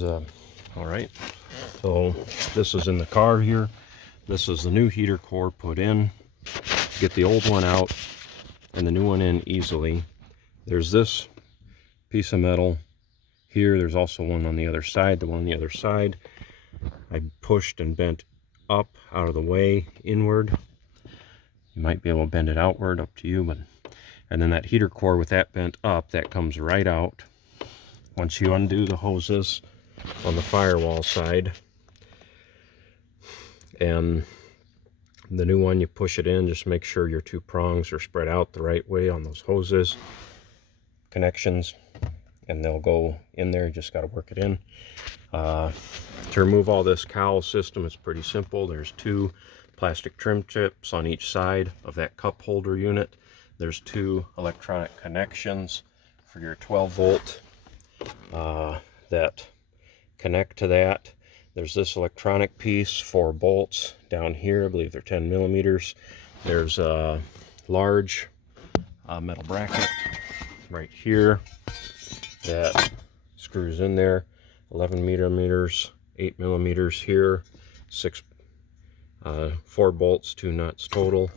All right, so this is in the car here. This is the new heater core put in. Get the old one out and the new one in easily. There's this piece of metal here. There's also one on the other side. The one on the other side I pushed and bent up out of the way inward. You might be able to bend it outward, up to you. And then that heater core with that bent up, that comes right out. Once you undo the hoses on the firewall side, and the new one, you push it in. Just make sure your two prongs are spread out the right way on those hoses connections, and they'll go in there. You just got to work it in. To remove all this cowl system, it's pretty simple. There's two plastic trim chips on each side of that cup holder unit. There's two electronic connections for your 12-volt that connect to that. There's this electronic piece for bolts down here. I believe they're 10 millimeters. There's a large metal bracket right here that screws in there. 11 millimeters, 8 millimeters here, 4 bolts, 2 nuts total.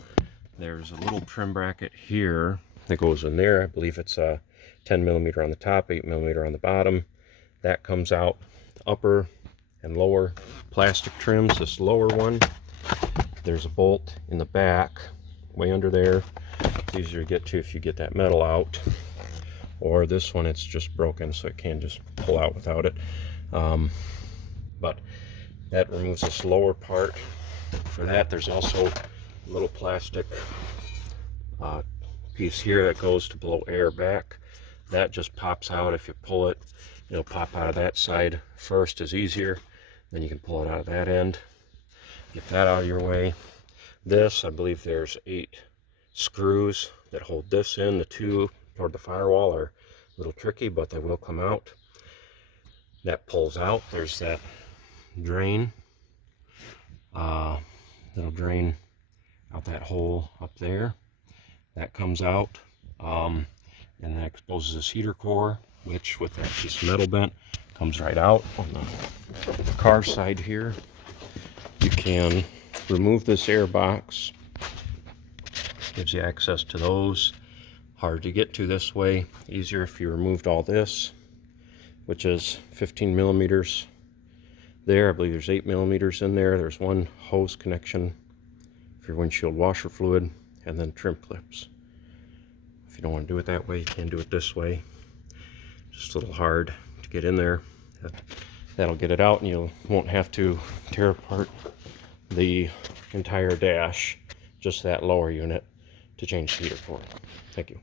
There's a little trim bracket here that goes in there. I believe it's a 10 millimeter on the top, 8 millimeter on the bottom. That comes out. Upper and lower plastic trims. This lower one, there's a bolt in the back way under there. It's easier to get to if you get that metal out. Or this one, it's just broken, so it can just pull out without it. But that removes this lower part. For that, there's also a little plastic piece here that goes to blow air back. That just pops out. If you pull it, it'll pop out of that side first, is easier. Then you can pull it out of that end. Get that out of your way. This, I believe there's 8 screws that hold this in. The 2 toward the firewall are a little tricky, but they will come out. That pulls out. There's that drain. That'll drain out that hole up there. That comes out. And that exposes this heater core, which with that piece of metal bent comes right out. On the car side here, you can remove this air box. Gives you access to those. Hard to get to this way. Easier if you removed all this, which is 15 millimeters there. I believe there's 8 millimeters in there. There's one hose connection for your windshield washer fluid, and then trim clips. If you don't want to do it that way, you can do it this way. Just a little hard to get in there. That'll get it out, and you won't have to tear apart the entire dash, just that lower unit, to change the heater core. Thank you.